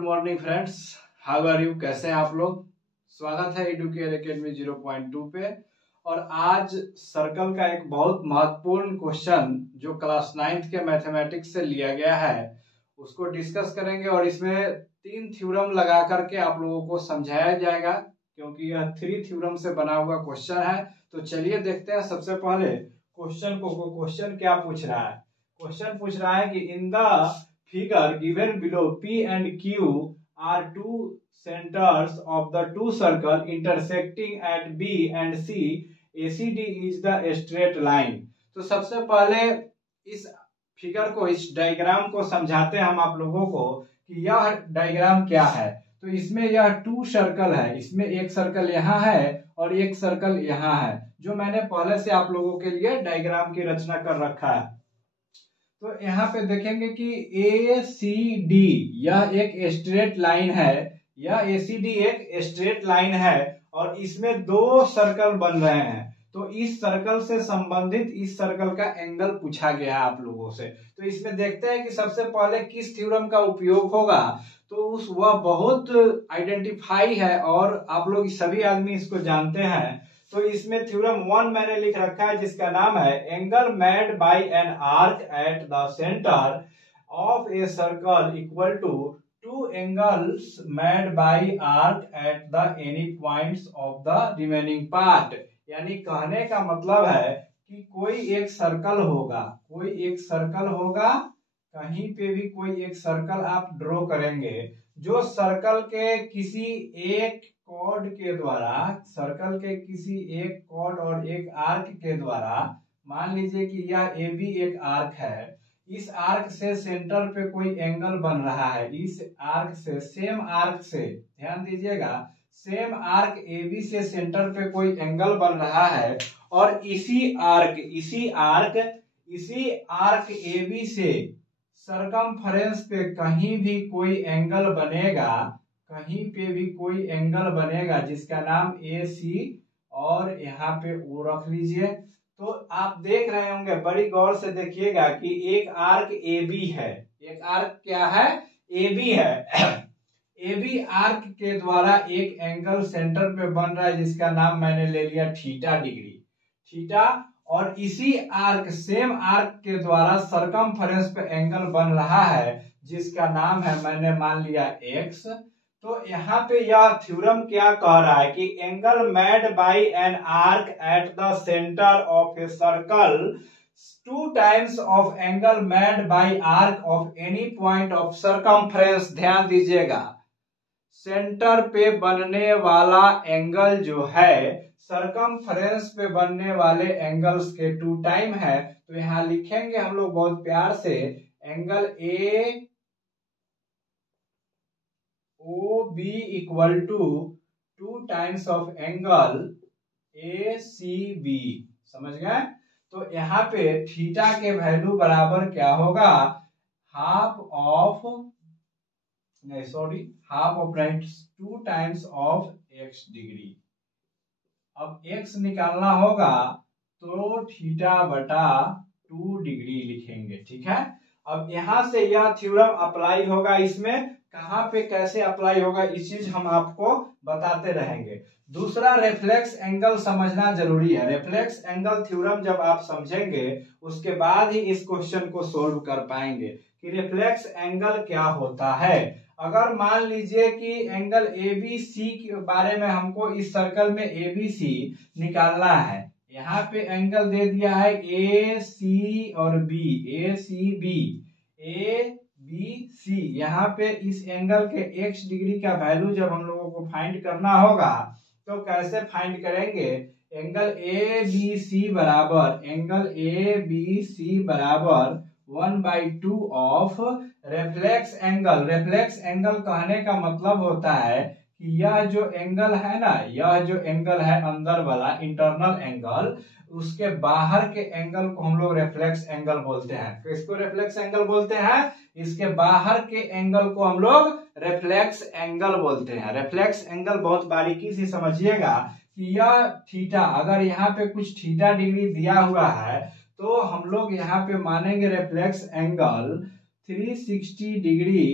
Good morning friends, how are you? कैसे हैं आप लोग? स्वागत है एडुकेयर एकेडमी 0.2 पे। और आज सर्कल का एक बहुत महत्वपूर्ण क्वेश्चन जो क्लास 9th के मैथमेटिक्स से लिया गया है उसको डिस्कस करेंगे और इसमें 3 थ्योरम लगा करके आप लोगों को समझाया जाएगा, क्योंकि यह 3 थ्योरम से बना हुआ क्वेश्चन है। तो चलिए देखते हैं सबसे पहले क्वेश्चन को। क्वेश्चन क्या पूछ रहा है? क्वेश्चन पूछ रहा है कि in the figure given below P and Q are two centers of the two circle intersecting at B and C. ACD is the straight line. तो सबसे पहले इस फिगर को, इस डायग्राम को समझाते हैं हम आप लोगों को कि यह डायग्राम क्या है। तो इसमें यह 2 सर्कल है, इसमें एक सर्कल यहाँ है और एक सर्कल यहाँ है, जो मैंने पहले से आप लोगों के लिए डायग्राम की रचना कर रखा है। तो यहाँ पे देखेंगे कि ACD यह एक स्ट्रेट लाइन है, यह ACD एक स्ट्रेट लाइन है और इसमें 2 सर्कल बन रहे हैं। तो इस सर्कल से संबंधित इस सर्कल का एंगल पूछा गया है आप लोगों से। तो इसमें देखते हैं कि सबसे पहले किस थ्योरम का उपयोग होगा। तो वह बहुत आइडेंटिफाई है और आप लोग सभी आदमी इसको जानते हैं। तो इसमें थ्योरम 1 मैंने लिख रखा है जिसका नाम है angle made by an arc at the centre of a circle equal to 2 angles made by arc at the any points of the remaining part. यानी कहने का मतलब है कि कोई एक सर्कल होगा, कोई एक सर्कल होगा, कहीं पे भी कोई एक सर्कल आप ड्रॉ करेंगे जो सर्कल के किसी एक कॉर्ड के द्वारा, सर्कल के किसी एक कॉर्ड और एक आर्क के द्वारा, मान लीजिए कि यह AB एक आर्क है, इस आर्क से सेंटर पे कोई एंगल बन रहा है, इस आर्क से, सेम आर्क से, ध्यान दीजिएगा, सेम आर्क AB से सेंटर पे कोई एंगल बन रहा है और इसी आर्क AB से सरकमफ्रेंस पे कहीं भी कोई एंगल बनेगा, कहीं पे भी कोई एंगल बनेगा जिसका नाम AC और यहाँ पे O रख लीजिए। तो आप देख रहे होंगे, बड़ी गौर से देखिएगा कि एक आर्क AB है, एक आर्क क्या है? AB है। AB आर्क के द्वारा एक एंगल सेंटर पे बन रहा है जिसका नाम मैंने ले लिया थीटा डिग्री, थीटा। और इसी आर्क, सेम आर्क के द्वारा सरकमफ्रेंस पे एंगल बन रहा है जिसका नाम है, मैंने मान लिया x। तो यहाँ पे यह थ्योरम क्या कह रहा है कि angle made by an arc at the centre of a circle 2 times of angle made by arc of any point of circumference. ध्यान दीजिएगा, सेंटर पे बनने वाला एंगल जो है सरकमफ्रेंस पे बनने वाले एंगल्स के 2 टाइम है। तो यहां लिखेंगे हम लोग बहुत प्यार से, angle AOB equal to 2 times of angle ACB। समझ गए? तो यहाँ पे थीटा के वैल्यू बराबर क्या होगा? Half of 2 times of x degree. अब x निकालना होगा तो थीटा बटा 2 डिग्री लिखेंगे, ठीक है। अब यहां से यह थ्योरम अप्लाई होगा, इसमें कहां पे कैसे अप्लाई होगा इस चीज हम आपको बताते रहेंगे। दूसरा, रिफ्लेक्स एंगल समझना जरूरी है। रिफ्लेक्स एंगल थ्योरम जब आप समझेंगे उसके बाद ही इस क्वेश्चन को सोल्व कर पाएंगे कि रिफ्लेक्स एंगल क्या होता है। अगर मान लीजिए कि एंगल ABC के बारे में हमको इस सर्कल में ABC निकालना है, यहाँ पे एंगल दे दिया है AC और B, ACB, ABC। यहाँ पे इस एंगल के x डिग्री का वैल्यू जब हम लोगों को फाइंड करना होगा तो कैसे फाइंड करेंगे? एंगल ABC बराबर 1/2 of reflex angle. Reflex angle कहने का मतलब होता है कि यह जो एंगल है ना, यह जो एंगल है अंदर वाला इंटरनल एंगल, उसके बाहर के एंगल को हम लोग रिफ्लेक्स एंगल बोलते हैं। तो इसको रिफ्लेक्स एंगल बोलते हैं, इसके बाहर के एंगल को हम लोग रिफ्लेक्स एंगल बोलते हैं। रिफ्लेक्स एंगल बहुत बारीकी से समझिएगा कि यह थीटा, अगर यहाँ पे कुछ थीटा डिग्री दिया हुआ है तो हम लोग यहाँ पे मानेंगे reflex angle 360 degree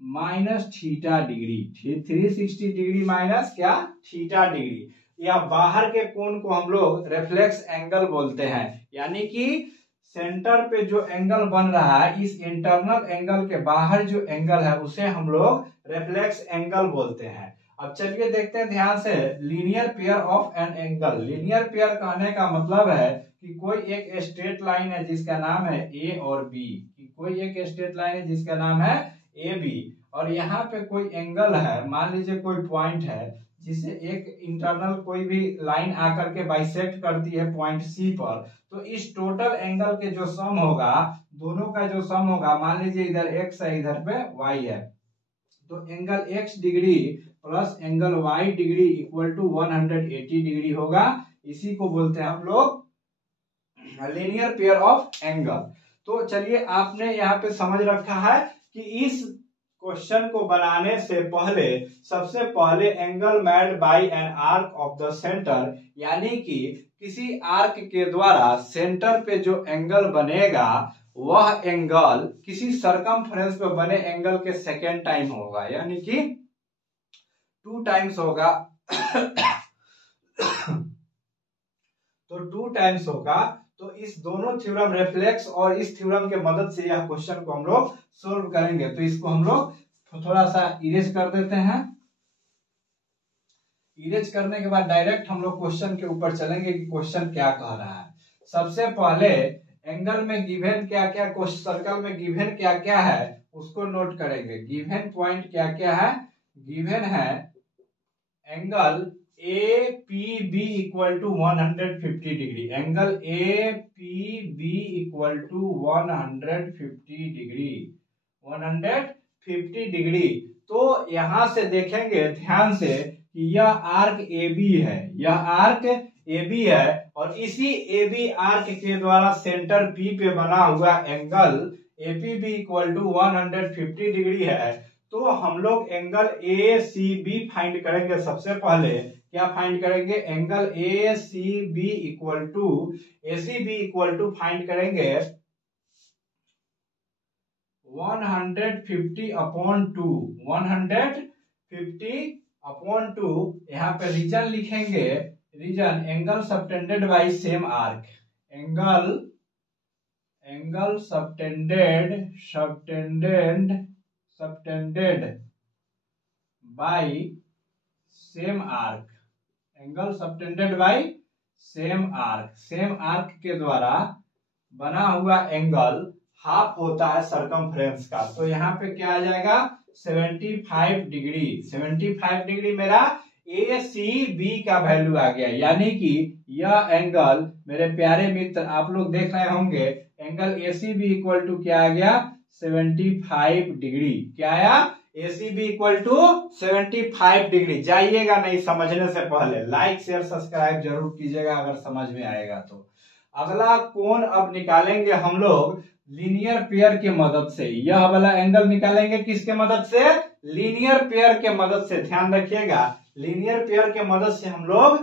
minus theta degree, 360 degree minus क्या, थीटा डिग्री। या बाहर के कोण को हम लोग रिफ्लेक्स एंगल बोलते हैं, यानी कि सेंटर पे जो एंगल बन रहा है, इस इंटरनल एंगल के बाहर जो एंगल है उसे हम लोग रिफ्लेक्स एंगल बोलते हैं। अब चलिए देखते हैं ध्यान से, linear pair of an angle. Linear pair कहने का मतलब है कि कोई एक स्ट्रेट लाइन है जिसका नाम है ए और बी, कोई एक स्ट्रेट लाइन है जिसका नाम है ए बी, और यहाँ पे कोई एंगल है, मान लीजिए कोई पॉइंट है जिसे एक इंटरनल कोई भी लाइन आकर के बाइसेक्ट करती है पॉइंट सी पर, तो इस टोटल एंगल के जो सम होगा, दोनों का जो सम होगा, मान लीजिए इधर एक्स है इधर पे वाई है, तो angle X degree plus angle Y degree equal to 180 degree होगा। इसी को बोलते हैं हम लोग लीनियर पेयर ऑफ एंगल। तो चलिए आपने यहाँ पे समझ रखा है कि इस क्वेश्चन को बनाने से पहले सबसे पहले angle made by an arc of the centre, यानी कि किसी आर्क के द्वारा सेंटर पे जो एंगल बनेगा वह एंगल किसी सरकमफ्रेंस पे बने एंगल के सेकेंड टाइम होगा, यानी कि 2 टाइम्स होगा। तो 2 टाइम्स होगा। तो इस दोनों थ्योरम रिफ्लेक्स और इस थ्योरम के मदद से यह क्वेश्चन को हम लोग सोल्व करेंगे। तो इसको हम लोग थोड़ा सा इरेज कर देते हैं। इरेज करने के बाद डायरेक्ट हम लोग क्वेश्चन के ऊपर चलेंगे कि क्वेश्चन क्या कह रहा है। सबसे पहले एंगल में गिवन क्या क्या, सर्कल में गिवन क्या क्या है उसको नोट करेंगे। गिवन पॉइंट क्या क्या है, गिवन है angle A P B equal to 150 degree, angle A P B equal to 150 degree, 150 degree. तो यहां से देखेंगे ध्यान से कि यह आर्क ए बी है, यह आर्क ए बी है, और इसी ए बी आर्क के द्वारा सेंटर पी पे बना हुआ angle A P B equal to 150 degree है। तो हम लोग angle A C B find करेंगे। सबसे पहले क्या फाइंड करेंगे, angle A C B equal to find करेंगे 150 अपॉन 2, 150 अपॉन 2। यहाँ पे रीजन लिखेंगे, reason angle subtended by same arc, angle subtended by same arc, angle subtended by same arc के द्वारा बना हुआ एंगल हाफ होता है सरकमफ्रेंस का। तो यहाँ पे क्या आ जाएगा 75 डिग्री, 75 डिग्री मेरा ए सी बी का वैल्यू आ गया, यानी कि यह एंगल मेरे प्यारे मित्र आप लोग देख रहे होंगे, angle A C B equal to क्या आ गया 75 डिग्री। क्या आया, A C B equal to 75 degree. जाइएगा नहीं समझने से पहले, लाइक शेयर सब्सक्राइब जरूर कीजिएगा अगर समझ में आएगा तो। अगला कोण अब निकालेंगे हम लोग लीनियर पेयर के मदद से। यह वाला एंगल निकालेंगे किसके मदद से, लीनियर पेयर के मदद से। ध्यान रखिएगा, लीनियर पेयर के मदद से हम लोग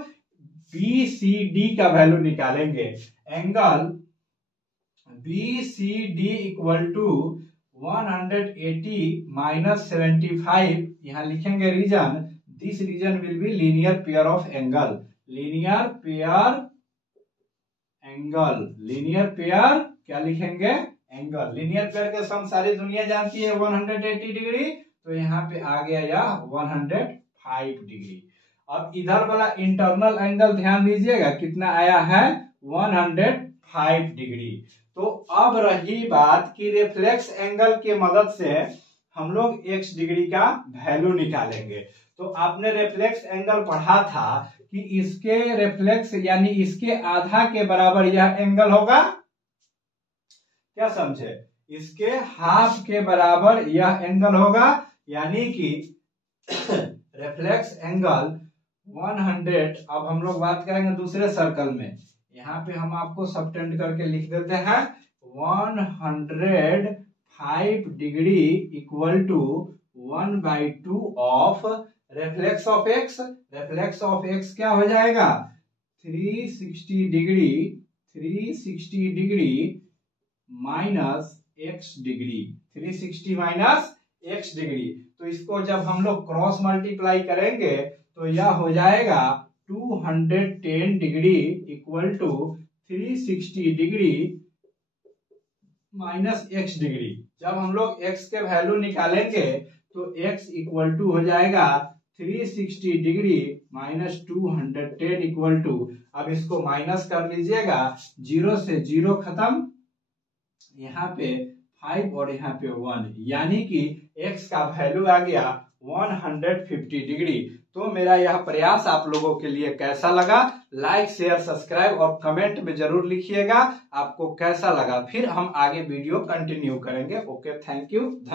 बी सी डी का वैल्यू निकालेंगे। Angle B C D equal to 180 minus 75, यहाँ लिखेंगे reason, this reason will be linear pair of angle, linear pair क्या लिखेंगे, एंगल। लीनियर पेयर के सम सारी दुनिया जानती है 180 डिग्री, तो यहाँ पे आ गया यह 105 डिग्री। अब इधर वाला इंटरनल एंगल ध्यान दीजिएगा कितना आया है 105 डिग्री। तो अब रही बात कि रिफ्लेक्स एंगल के मदद से हम लोग x डिग्री का वैल्यू निकालेंगे। तो आपने रिफ्लेक्स एंगल पढ़ा था कि इसके रिफ्लेक्स यानी इसके आधा के बराबर यह एंगल होगा, क्या समझे, इसके हाफ के बराबर यह एंगल होगा, यानी कि रिफ्लेक्स एंगल 100। अब हम लोग बात करेंगे दूसरे सर्कल में, यहाँ पे हम आपको सबटेंड करके लिख देते हैं 105 degree equal to 1/2 of reflex of X. Reflex of X क्या हो जाएगा 360 degree minus X degree, 360 minus x degree. तो इसको जब हम लोग क्रॉस मल्टीप्लाई करेंगे तो यह हो जाएगा 210 degree equal to 360 degree minus x degree. जब हम लोग x के वैल्यू निकालेंगे तो x इक्वल टू हो जाएगा 360 डिग्री माइनस 210 इक्वल टू, अब इसको माइनस कर लीजिएगा, 0 से 0 खत्म, यहाँ पे 5 और यहाँ पे 1, यानी कि x का वैल्यू आ गया 150 डिग्री। तो मेरा यह प्रयास आप लोगों के लिए कैसा लगा, लाइक शेयर सब्सक्राइब और कमेंट में जरूर लिखिएगा आपको कैसा लगा। फिर हम आगे वीडियो कंटिन्यू करेंगे। ओके, थैंक यू, धन्यवाद।